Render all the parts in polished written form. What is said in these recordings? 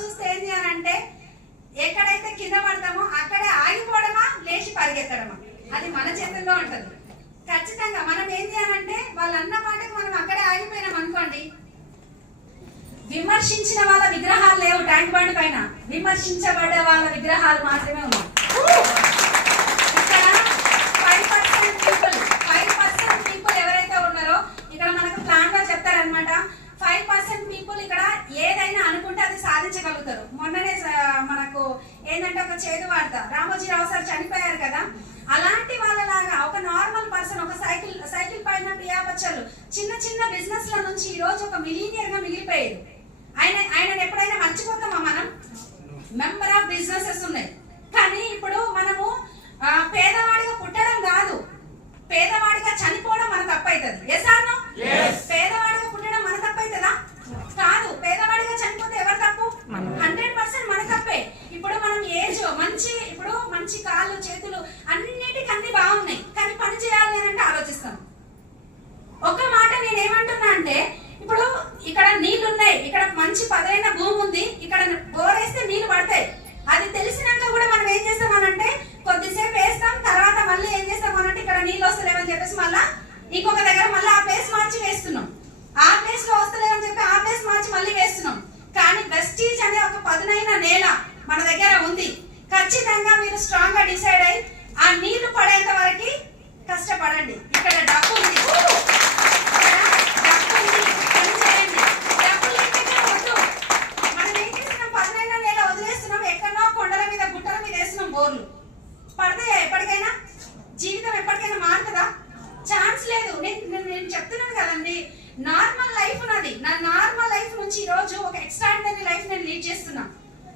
చూస్తే ఏంటి అని అంటే ఎక్కడైతే కింద పడతామో అక్కడే ఆగిపోవడమా లేచి పరిగెత్తడమా అది మన చేతుల్లో ఉంటుంది. ఖచ్చితంగా మనం ఏంటి అని అంటే వాళ్ళు అన్న మాటకు మనం అక్కడే ఆగిపోయినాం అనుకోండి. విమర్శించిన వాళ్ళ విగ్రహాలు లేవు ట్యాంక్ బండ్ పైన, విమర్శించబడ్డ వాళ్ళ విగ్రహాలు మాత్రమే ఉన్నాయి. ఇక్కడ 5% పీపుల్ ఎవరైతే ఉన్నారో ఇక్కడ మనకు ప్లాన్ గా చెప్తారనమాట. 5% పీపుల్ ఇక్కడ ఏదైనా అనుకుంటే అది సాధించగలుగుతారు. మొన్ననే మనకు ఏంటంటే ఒక చేదు వార్త, రామోజీరావు సార్ చనిపోయారు కదా, అలాంటి వాళ్ళలాగా ఒక నార్మల్ పర్సన్ ఒక సైకిల్ పైన ప్రియా బచ్చలు చిన్న చిన్న బిజినెస్ ల నుంచి ఈ రోజు ఒక మిలీనియర్ గా మిగిలిపోయారు. ఆయన ఎప్పుడైనా మర్చిపోతామా మనం? మెంబర్ ఆఫ్ బిజినెసెస్ ఉన్నాయి. కానీ ఇప్పుడు మనము పేదవాడిగా పుట్టడం కాదు, పేదవాడిగా చనిపోవడం మన తప్పైతుంది. Yes or no? పేదవాడిగా పుట్టడం మన తప్పైతుందా? కాదు. పేదవాడిగా చనిపోతే ఎవరు తప్పు? 100% మన తప్పే. ఇప్పుడు మనం ఏజ్ ఇప్పుడు మంచి కాళ్ళు చేతులు అన్నిటికన్నీ బాగున్నాయి, కానీ పని చేయాలి అని అంటే ఆలోచిస్తాం. ఒక మాట నేనేమంటున్నా అంటే ఇప్పుడు ఇక్కడ నీళ్లు ఉన్నాయి, ఇక్కడ మంచి పదైన భూమి ఉంది, ఇక్కడ బోరేస్తే నీళ్లు పడతాయి. అది తెలిసినాక కూడా మనం ఏం చేస్తామనంటే కొద్దిసేపు వేస్తాం, తర్వాత మళ్ళీ ఏం చేస్తామనంటే ఇక్కడ నీళ్ళు వస్తలేవని చెప్పేసి మళ్ళా ఇంకొక దగ్గర మళ్ళీ ఆ ప్లేస్ మార్చి వేస్తున్నాం. ఆ ప్లేస్ లో వస్తలేవని చెప్పి ఆ ప్లేస్ మార్చి మళ్ళీ వేస్తున్నాం. కానీ వెస్టీజ్ అనే ఒక పదునైన నేల మన దగ్గర ఉంది. ఖచ్చితంగా మీరు స్ట్రాంగ్ గా డిసైడ్ అయ్యి ఆ నీళ్లు పడేంత వరకు కష్టపడండి. ఇక్కడ డబ్బు ఉంది, బోర్లు పడతాయా? ఎప్పటికైనా జీవితం ఎప్పటికైనా మారుతుందా? ఛాన్స్ లేదు. నేను చెప్తున్నాను కదండి, నార్మల్ లైఫ్ నాది. నా నార్మల్ లైఫ్ నుంచి ఈ రోజు ఒక ఎక్స్ట్రాడినరీ లైఫ్ నేను లీడ్ చేస్తున్నా.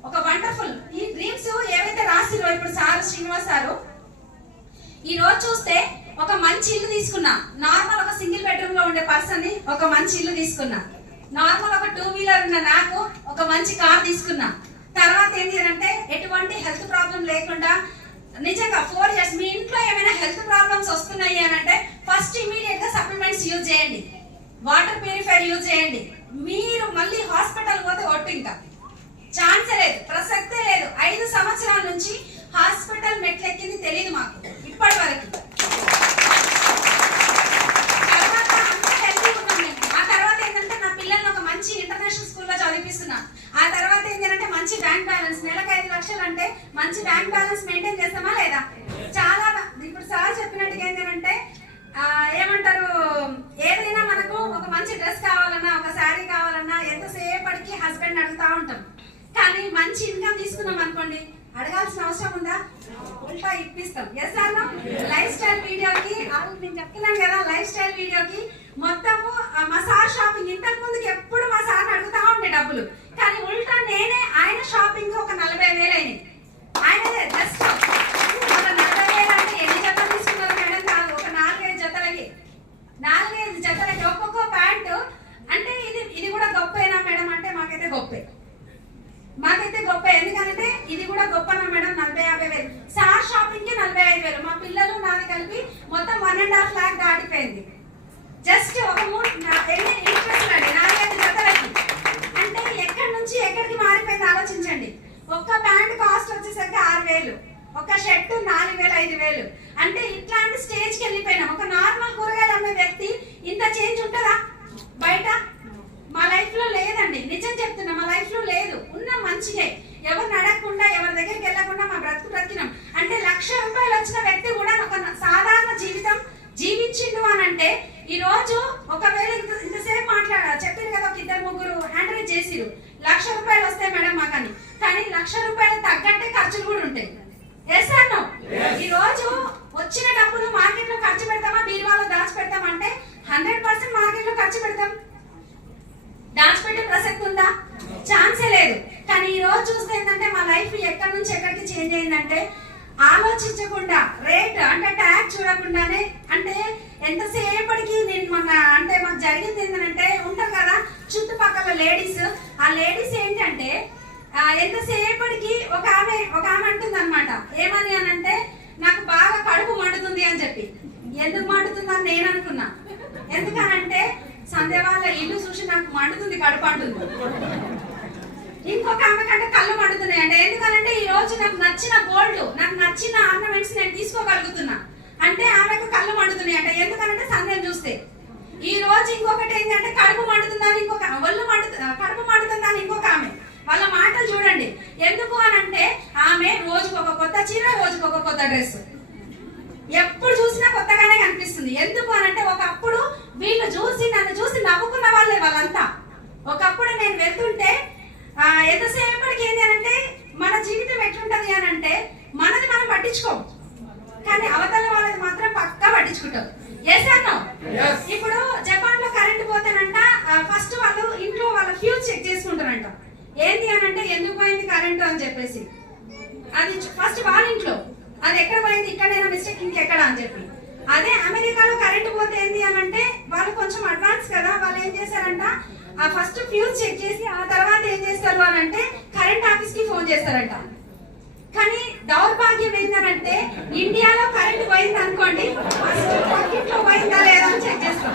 ఒక వండర్ఫుల్ ఈ డ్రీమ్స్ ఏవైతే రాసిరో ఇప్పుడు సార్ శ్రీనివాస్ సారు, ఈ రోజు చూస్తే ఒక మంచి ఇల్లు తీసుకున్నా. నార్మల్ ఒక సింగిల్ బెడ్రూమ్ లో ఉండే పర్సన్ ని ఒక మంచి ఇల్లు తీసుకున్నా. నార్మల్ ఒక 2 వీలర్ ఉన్న నాకు ఒక మంచి కార్ తీసుకున్నా. తర్వాత ఏంటి అంటే ఎటువంటి హెల్త్ ప్రాబ్లం లేకుండా నిజంగా 4 ఇయర్స్ మీ ఇంట్లో ఏమైనా హెల్త్ ప్రాబ్లమ్స్ వస్తున్నాయి అని అంటే ఫస్ట్ ఇమీడియట్ గా సప్లిమెంట్స్ యూజ్ చేయండి, వాటర్ ప్యూరిఫైర్ యూజ్ చేయండి. మీరు మళ్ళీ హాస్పిటల్ పోతే ఒట్టు ఇంకా ఛాన్సే లేదు, ప్రసక్తే లేదు. 5 సంవత్సరాల నుంచి హాస్పిటల్ మెట్లెక్కింది తెలియదు మాకు ఇప్పటి వరకు. తర్వాత అంత హెల్తీ ఉన్నాం మేము. ఆ తర్వాత ఏంటంటే నా పిల్లల్ని ఒక మంచి ఇంటర్నేషనల్ స్కూల్లో చదివిస్తున్నా. ఆ తర్వాత ఏంటంటే మంచి బ్యాంక్ బ్యాలెన్స్, నెలకు 5 లక్షలు అంటే మంచి బ్యాంక్ బ్యాలెన్స్ మెయింటైన్ చేస్తామా లేదా? చాలా ఇప్పుడు సార్ చెప్పినట్టుగా ఏంటంటే ఏమంటారు, ఏదైనా మనకు ఒక మంచి డ్రెస్ కావాలన్నా ఒక శారీ కావాలన్నా ఎంతసేపటికి హస్బెండ్ అడుగుతా ఉంటాం. కానీ మంచి ఇన్కమ్ తీసుకున్నాం అనుకోండి, అడగాల్సిన అవసరం ఉందా? ఉల్టా ఇప్పిస్తాం. Yes or no? Life style వీడియోకి నేను చెప్తున్నాను కదా, లైఫ్ స్టైల్ వీడియోకి మొత్తము మా సార్ షాపింగ్ ఇంతకు ముందుకు ఎప్పుడు మా సార్ అడుగుతా ఉండే డబ్బులు, కానీ ఉల్టా నేనే ఆయన షాపింగ్ ఒక 40,000 అయినాయి. ఆయనదే జస్ట్ ఒక 40,000 అంటే ఎన్ని జతలు తీసుకున్నారు మేడం? కాదు, ఒక 4-5 జతలకి 4-5 జతలకి ఒక్కొక్క ప్యాంటు. అంటే ఇది కూడా గొప్పేనా మేడం అంటే మాకైతే గొప్పే, మాకైతే గొప్ప. ఎందుకంటే ఇది కూడా గొప్పనా మేడం? 40,000-50,000 సార్ షాపింగ్ కి 45,000. మా పిల్లలు నాది కలిపి మొత్తం 1.5 lakh దాటిపోయింది. జస్ట్ ఒక 4-5 జతలకి. అంటే ఎక్కడి నుంచి ఎక్కడికి మారిపోయింది ఆలోచించండి. ఒక్క ప్యాంట్ కాస్ట్ వచ్చేసరికి 6,000, ఒక షర్ట్ 4,000-5,000. అంటే ఇట్లాంటి స్టేజ్ కి వెళ్ళిపోయినాం. ఒక నార్మల్ కూరగాయలు అమ్మే వ్యక్తి ఇంత చేంజ్ ఉంటుందా బయట? మా లైఫ్ లో లేదండి, నిజం చెప్తున్నా, మా లైఫ్ లో లేదు. ఉన్న మంచిగా ఎవరిని అడగకుండా ఎవరి దగ్గరికి వెళ్ళకుండా మా బ్రతికినాం. అంటే 1,00,000 రూపాయలు వచ్చిన వ్యక్తి కూడా ఒక సాధారణ జీవితం జీవించిండు అని అంటే ఈ రోజు ఒకవేళ ఇంతసేపు చెప్పారు కదా, ఒక 2-3 హ్యాండ్ రైజ్ చేసిరు. 1,00,000 రూపాయలు వస్తాయి మేడం మాకని, కానీ 1,00,000 రూపాయలు తగ్గట్టే ఖర్చులు కూడా ఉంటాయి. Yes or no? ఈ రోజు వచ్చిన డబ్బులు మార్కెట్ లో ఖర్చు పెడతామా, బీరువాలో దాచి పెడతామంటే 100% మార్కెట్ లో ఖర్చు పెడతాం. దాచిపెట్టే ప్రసక్తి ఉందా? ఛాన్సే లేదు. కానీ ఈ రోజు చూస్తే ఏంటంటే మా లైఫ్ ఎక్కడి నుంచి ఎక్కడికి చేంజ్ అయిందంటే ఆలోచించకుండా రేట్ అంటే ట్యాగ్ చూడకుండానే, అంటే ఎంతసేపటికి నేను మొన్న అంటే మాకు జరిగింది ఏంటంటే ఉంటాం కదా చుట్టుపక్కల లేడీస్, ఆ లేడీస్ ఏంటంటే ఎంతసేపటికి ఒక ఆమె అంటుంది అనమాట, ఏమని అని అంటే నాకు బాగా కడుపు మండుతుంది అని చెప్పి. ఎందుకు మండుతుందని నేను అనుకున్నా, ఎందుకనంటే సంధ్య వాళ్ళ ఇల్లు చూసి నాకు మండుతుంది కడుపు అంటుంది. ఇంకొక ఆమె కంటే కళ్ళు మండుతున్నాయంట. ఎందుకనంటే ఈ రోజు నాకు నచ్చిన గోల్డ్, నాకు నచ్చిన ఆర్నమెంట్స్ నేను తీసుకోగలుగుతున్నా అంటే ఆమెకు కళ్ళు మండుతున్నాయంట. ఎందుకనంటే సందేహం చూస్తే. ఈ రోజు ఇంకొకటి ఏంటంటే కడుపు మండుతుందని ఇంకొక, కడుపు మండుతుందని ఇంకొక ఆమె. వాళ్ళ మాటలు చూడండి. ఎందుకు అనంటే ఆమె రోజుకు ఒక కొత్త చీర, రోజుకు ఒక కొత్త డ్రెస్, ఎప్పుడు చూసినా కొత్తగానే కనిపిస్తుంది. ఎందుకు అనంటే ఒకప్పుడు వీళ్ళు చూసి నన్ను చూసి నవ్వుకున్న వాళ్ళే వాళ్ళంతా. ఒకప్పుడు నేను వెళ్తుంటే ఎంతసేపటికి ఏంటి అనంటే మన జీవితం ఎట్లుంటది అని అంటే మనది మనం పట్టించుకోం, కానీ అవతల వాళ్ళది మాత్రం పక్కా పట్టించుకుంటాం. ఇప్పుడు జపాన్ లో కరెంట్ పోతేనంట ఫస్ట్ వాళ్ళు ఇంట్లో వాళ్ళ ఫ్యూజ్ చెక్ చేసుకుంటారంట. ఏంటి అని అంటే ఎందుకు పోయింది కరెంటు అని చెప్పేసి. అది ఫస్ట్ వాళ్ళ ఇంట్లో అది ఎక్కడ పోయింది, ఇక్కడైనా మిస్టేక్ ఇంకెక్కడ అని చెప్పి. అదే అమెరికాలో కరెంట్ పోతే ఏంటి అని అంటే వాళ్ళు కొంచెం అడ్వాన్స్ కదా, వాళ్ళు ఏం చేశారంట ఆ ఫస్ట్ ఫ్యూజ్ చెక్ చేసి ఆ తర్వాత ఏం చేస్తారు అని అంటే కరెంట్ ఆఫీస్ కి ఫోన్ చేస్తారంట. కానీ దౌర్భాగ్యం ఏంటంటే ఇండియాలో కరెంట్ పోయింది అనుకోండి, ఫస్ట్ పక్కింట్లో పోయిందా లేదా అని చెక్ చేస్తాం.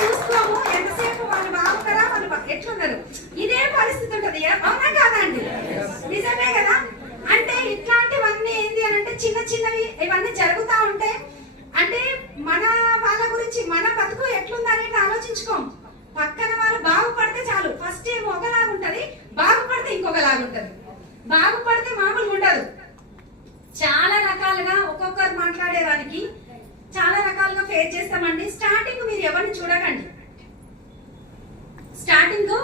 చూసుకోము ఎంతసేపు వాళ్ళు బాగుంటారా, వాళ్ళు ఎట్లున్నారు, ఇదే పరిస్థితి ఉంటది. అవునా కాదా అండి? నిజమే కదా. అంటే ఇట్లాంటివన్నీ ఏంటి అని అంటే చిన్న చిన్నవి ఇవన్నీ జరుగుతా ఉంటే అంటే మన వాళ్ళ గురించి మన బతుకు ఎట్లుందనేది ఆలోచించుకోం. పక్కన వాళ్ళు బాగుపడితే చాలు. ఫస్ట్ ఏమో ఒకలాగుంటది, బాగుపడితే ఇంకొకలాగుంటది. బాగుపడితే మామూలుగా ఉండదు. చాలా రకాలుగా ఒక్కొక్కరు మాట్లాడేదానికి చాలా రకాలుగా ఫేస్ చేస్తామండి. స్టార్టింగ్ మీరు ఎవరిని చూడకండి. స్టార్టింగ్